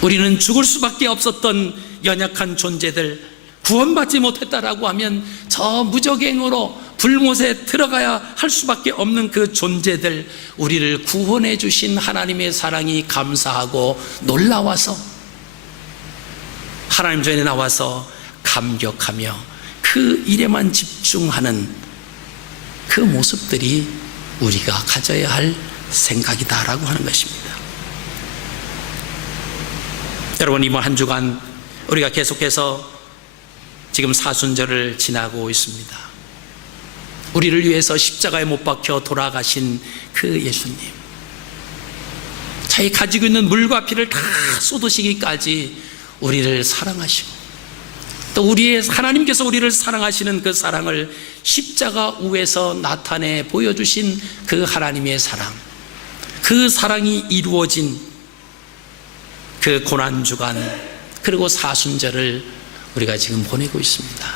우리는 죽을 수밖에 없었던 연약한 존재들, 구원받지 못했다라고 하면 저 무적행으로 불못에 들어가야 할 수밖에 없는 그 존재들, 우리를 구원해 주신 하나님의 사랑이 감사하고 놀라워서 하나님 전에 나와서 감격하며 그 일에만 집중하는 그 모습들이 우리가 가져야 할 생각이다라고 하는 것입니다. 여러분, 이번 한 주간 우리가 계속해서 지금 사순절을 지나고 있습니다. 우리를 위해서 십자가에 못 박혀 돌아가신 그 예수님, 자기 가지고 있는 물과 피를 다 쏟으시기까지 우리를 사랑하시고, 또 우리의 하나님께서 우리를 사랑하시는 그 사랑을 십자가 위에서 나타내 보여주신 그 하나님의 사랑, 그 사랑이 이루어진 그 고난주간, 그리고 사순절을 우리가 지금 보내고 있습니다.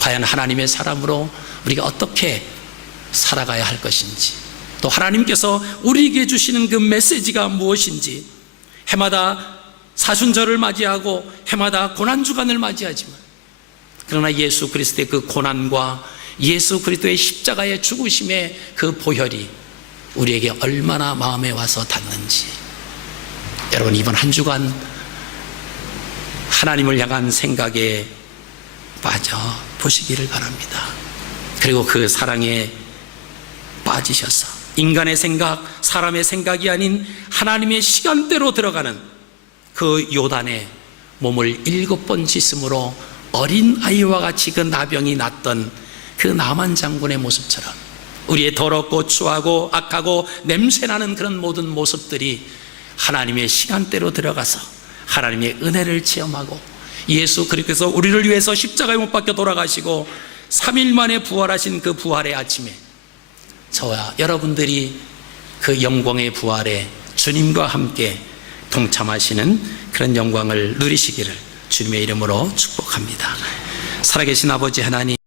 과연 하나님의 사람으로 우리가 어떻게 살아가야 할 것인지, 또 하나님께서 우리에게 주시는 그 메시지가 무엇인지, 해마다 사순절을 맞이하고 해마다 고난주간을 맞이하지만, 그러나 예수 그리스도의 그 고난과 예수 그리스도의 십자가의 죽으심의 그 보혈이 우리에게 얼마나 마음에 와서 닿는지, 여러분 이번 한 주간 하나님을 향한 생각에 빠져 보시기를 바랍니다. 그리고 그 사랑에 빠지셔서 인간의 생각, 사람의 생각이 아닌 하나님의 시간대로 들어가는 그 요단에 몸을 7번 씻음으로 어린 아이와 같이 그 나병이 났던 그 나만 장군의 모습처럼 우리의 더럽고 추하고 악하고 냄새나는 그런 모든 모습들이 하나님의 시간대로 들어가서 하나님의 은혜를 체험하고, 예수 그리스도께서 우리를 위해서 십자가에 못 박혀 돌아가시고 3일 만에 부활하신 그 부활의 아침에 저와 여러분들이 그 영광의 부활에 주님과 함께 동참하시는 그런 영광을 누리시기를 주님의 이름으로 축복합니다. 살아계신 아버지 하나님,